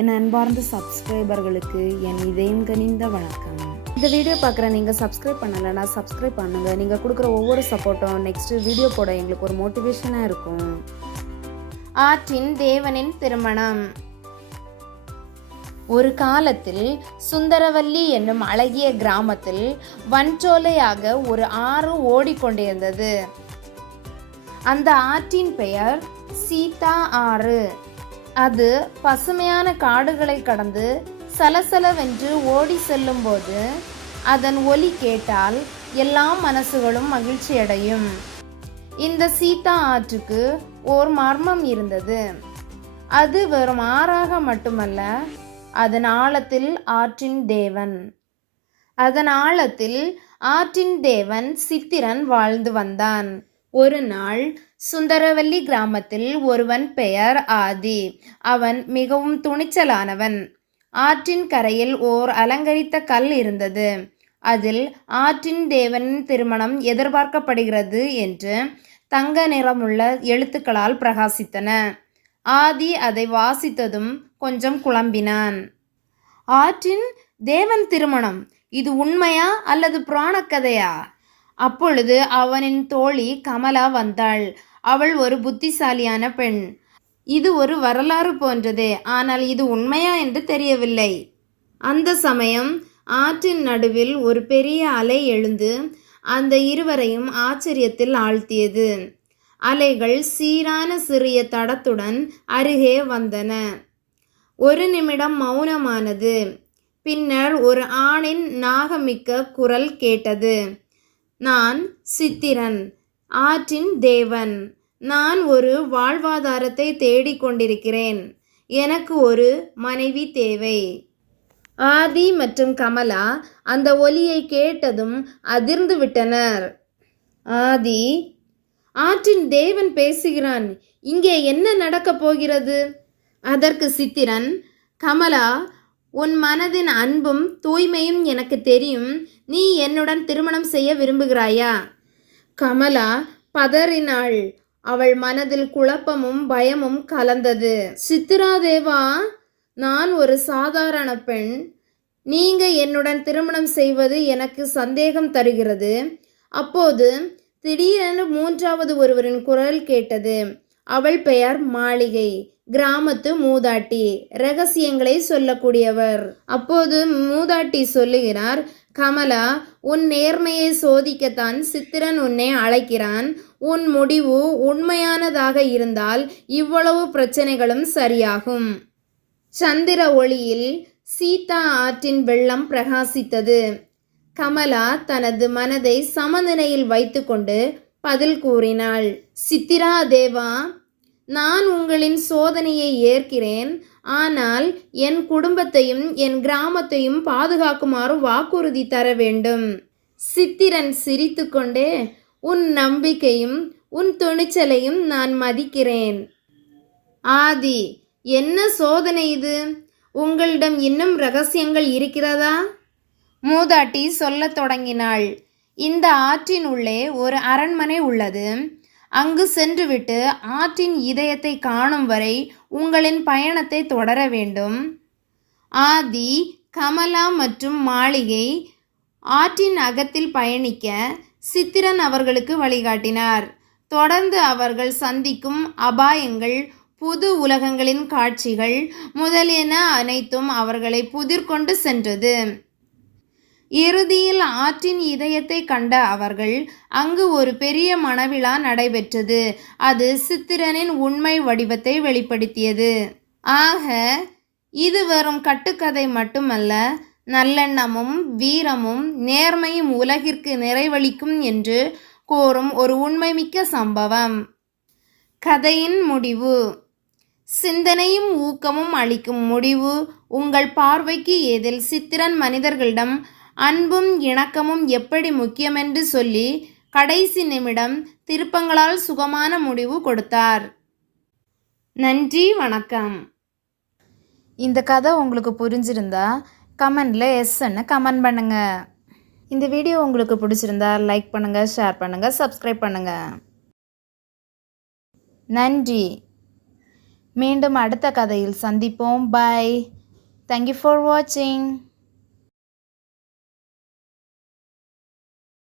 என் அன்பார்ந்த சப்ஸ்கிரைபர்களுக்கு என் இதயம் கனிந்த வணக்கம். இந்த வீடியோ பார்க்குற நீங்கள் சப்ஸ்கிரைப் பண்ணலைன்னா சப்ஸ்கிரைப் பண்ணுங்கள் நீங்கள் கொடுக்குற ஒவ்வொரு சப்போர்ட்டும் நெக்ஸ்ட் வீடியோ போட எங்களுக்கு ஒரு மோட்டிவேஷனாக இருக்கும். ஆற்றின் தேவனின் திருமணம். ஒரு காலத்தில் சுந்தரவல்லி என்னும் அழகிய கிராமத்தில் வன்சோலையாக ஒரு ஆறு ஓடிக்கொண்டிருந்தது. அந்த ஆற்றின் பெயர் சீதா ஆறு. அது பசுமையான காடுகளை கடந்து சலசலவென்று ஓடி செல்லும்போது அதன் ஒலி கேட்டால் எல்லா மனசுகளும் மகிழ்ச்சியடையும். இந்த சீதா ஆற்றுக்கு ஓர் மர்மம் இருந்தது. அது வெறும் ஆறாக மட்டுமல்ல அதன் ஆழத்தில் ஆற்றின் தேவன். அதன் ஆழத்தில் ஆற்றின் தேவன் சித்திரன் வாழ்ந்து வந்தான். ஒரு நாள் சுந்தரவல்லி கிராமத்தில் ஒருவன் பெயர் ஆதி. அவன் மிகவும் துணிச்சலானவன். ஆற்றின் கரையில் ஓர் அலங்கரித்த கல் இருந்தது. அதில் ஆற்றின் தேவன் திருமணம் எதிர்பார்க்கப்படுகிறது என்று தங்க நிறமுள்ள எழுத்துக்களால் பிரகாசித்தன. ஆதி அதை வாசித்ததும் கொஞ்சம் குழம்பினான். ஆற்றின் தேவன் திருமணம் இது உண்மையா அல்லது புராணக்கதையா? அப்பொழுது அவனின் தோழி கமலா வந்தாள். அவள் ஒரு புத்திசாலியான பெண். இது ஒரு வரலாறு போன்றதே. ஆனால் இது உண்மையா என்று தெரியவில்லை. அந்த சமயம் ஆற்றின் நடுவில் ஒரு பெரிய அலை எழுந்து அந்த இருவரையும் ஆச்சரியத்தில் ஆழ்த்தியது. அலைகள் சீரான சிறிய தடத்துடன் அருகே வந்தன. ஒரு நிமிடம் மௌனமானது. பின்னர் ஒரு ஆணின் நாகமிக்க குரல் கேட்டது. நான் சித்திரன் ஆற்றின் தேவன். நான் ஒரு வாழ்வாதாரத்தை தேடிக்கொண்டிருக்கிறேன் எனக்கு ஒரு மனைவி தேவை. ஆதி மற்றும் கமலா அந்த ஒலியை கேட்டதும் அதிர்ந்து விட்டனர். ஆதி ஆற்றின் தேவன் பேசுகிறான். இங்கே என்ன நடக்கப் போகிறது? அதற்கு சித்திரன் கமலா உன் மனதின் அன்பும் தூய்மையும் எனக்கு தெரியும். நீ என்னுடன் திருமணம் செய்ய விரும்புகிறாயா? கமலா பதறினாள். அவள் மனதில் குழப்பமும் பயமும் கலந்தது. சித்ரா தேவா நான் ஒரு சாதாரண பெண். நீங்க என்னுடன் திருமணம் செய்வது எனக்கு சந்தேகம் தருகிறது. அப்போது திடீரென மூன்றாவது ஒருவரின் குரல் கேட்டது. அவள் பெயர் மாளிகை. கிராமத்து மூதாட்டி. ரகசியங்களை சொல்லக்கூடியவர். அப்போது மூதாட்டி சொல்லுகிறார் கமலா உன் நேர்மையை சோதிக்கத்தான் சித்திரன் உன்னை அழைக்கிறான். உன் முடிவு உண்மையானதாக இருந்தால் இவ்வளவு பிரச்சனைகளும் சரியாகும் சந்திர ஒளியில் சீதா ஆற்றின் வெள்ளம் பிரகாசித்தது. கமலா தனது மனதை சமநிலையில் வைத்துக்கொண்டு பதில் கூறினாள். சித்திரா தேவா நான் உங்களின் சோதனையை ஏற்கிறேன். ஆனால் என் குடும்பத்தையும் என் கிராமத்தையும் பாதுகாக்குமாறு வாக்குறுதி தர வேண்டும். சித்திரன் சிரித்துக்கொண்டே உன் நம்பிக்கையும் உன் துணிச்சலையும் நான் மதிக்கிறேன். ஆதி என்ன சோதனை இது? உங்களிடம் இன்னும் ரகசியங்கள் இருக்கிறதா? மூதாட்டி சொல்லத் தொடங்கினாள். இந்த ஆற்றின் உள்ளே ஒரு அரண்மனை உள்ளது. அங்கு சென்றுவிட்டு ஆற்றின் இதயத்தை காணும் வரை உங்களின் பயணத்தை தொடர வேண்டும். ஆதி கமலா மற்றும் மாளிகை ஆற்றின் அகத்தில் பயணிக்க சித்திரன் அவர்களுக்கு வழிகாட்டினார். தொடர்ந்து அவர்கள் சந்திக்கும் அபாயங்கள் புது உலகங்களின் காட்சிகள் முதலியன அனைத்தும் அவர்களை புதிர்கொண்டு சென்றது. இறுதியில் ஆற்றின் இதயத்தை கண்ட அவர்கள் அங்கு ஒரு பெரிய மணவிழா நடைபெற்றது. அது சித்திரனின் உண்மை வடிவத்தை வெளிப்படுத்தியது. ஆக இது வெறும் கட்டுக்கதை மட்டுமல்ல நல்லெண்ணமும் வீரமும் நேர்மையும் உலகிற்கு நிறைவளிக்கும் என்று கோரும் ஒரு உண்மைமிக்க சம்பவம். கதையின் முடிவு. சிந்தனையும் ஊக்கமும் அளிக்கும் முடிவு. உங்கள் பார்வைக்கு எதில் சித்திரன் மனிதர்களிடம் அன்பும் இணக்கமும் எப்படி முக்கியமென்று சொல்லி கடைசி நிமிடம் திருப்பங்களால் சுகமான முடிவு கொடுத்தார். நன்றி வணக்கம். இந்த கதை உங்களுக்கு புரிஞ்சிருந்தா கமெண்டில் எஸ்ன்னு கமெண்ட் பண்ணுங்க. இந்த வீடியோ உங்களுக்கு பிடிச்சிருந்தா லைக் பண்ணுங்கள் ஷேர் பண்ணுங்கள் சப்ஸ்கிரைப் பண்ணுங்கள் நன்றி. மீண்டும் அடுத்த கதையில் சந்திப்போம். பை. தேங்க்யூ ஃபார் வாட்சிங்